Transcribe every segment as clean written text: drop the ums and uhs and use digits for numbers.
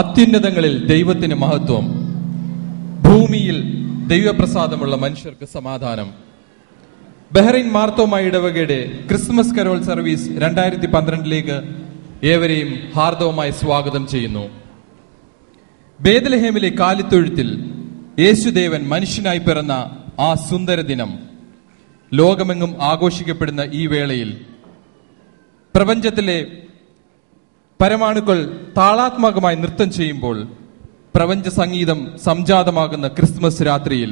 അത്യുന്നതങ്ങളിൽ ദൈവത്തിന് മഹത്വം, ഭൂമിയിൽ ദൈവപ്രസാദമുള്ള മനുഷ്യർക്ക് സമാധാനം. ബഹ്റൈൻ മാർത്തോമ ഇടവകയുടെ ക്രിസ്മസ് കരോൾ സർവീസ് 2012 ഏവരെയും ഹാർദവമായി സ്വാഗതം ചെയ്യുന്നു. ബേത്ലഹേമിലെ കാലിത്തൊഴുത്തിൽ യേശുദേവൻ മനുഷ്യനായി പിറന്ന ആ സുന്ദര ദിനം ലോകമെങ്ങും ആഘോഷിക്കപ്പെടുന്ന ഈ വേളയിൽ പ്രപഞ്ചത്തിലെ പരമാണുക്കൾ താളാത്മകമായി നൃത്തം ചെയ്യുമ്പോൾ പ്രപഞ്ച സംഗീതം സംജാതമാകുന്ന ക്രിസ്മസ് രാത്രിയിൽ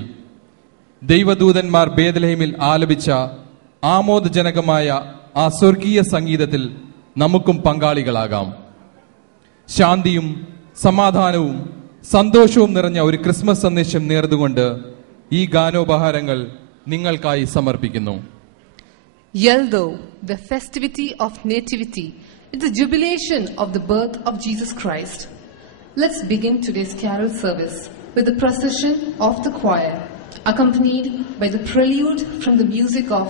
ദൈവദൂതന്മാർ ബേത്ലഹേമിൽ ആലപിച്ച ആമോദജനകമായ ആ സ്വർഗീയ സംഗീതത്തിൽ നമുക്കും പങ്കാളികളാകാം. ശാന്തിയും സമാധാനവും സന്തോഷവും നിറഞ്ഞ ഒരു ക്രിസ്മസ് സന്ദേശം നേർന്നുകൊണ്ട് ഈ ഗാനോപഹാരങ്ങൾ നിങ്ങൾക്കായി സമർപ്പിക്കുന്നു. Yeldo, the festivity of nativity, it's a jubilation of the birth of Jesus Christ. Let's begin today's carol service with the procession of the choir, accompanied by the prelude from the music of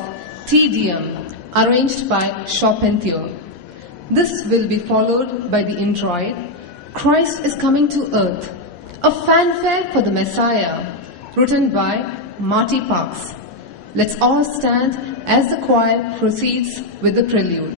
Te Deum, arranged by Chopin. This will be followed by the introit, Christ is coming to earth, a fanfare for the Messiah, written by Marty Parks. Let's all stand as the choir proceeds with the prelude.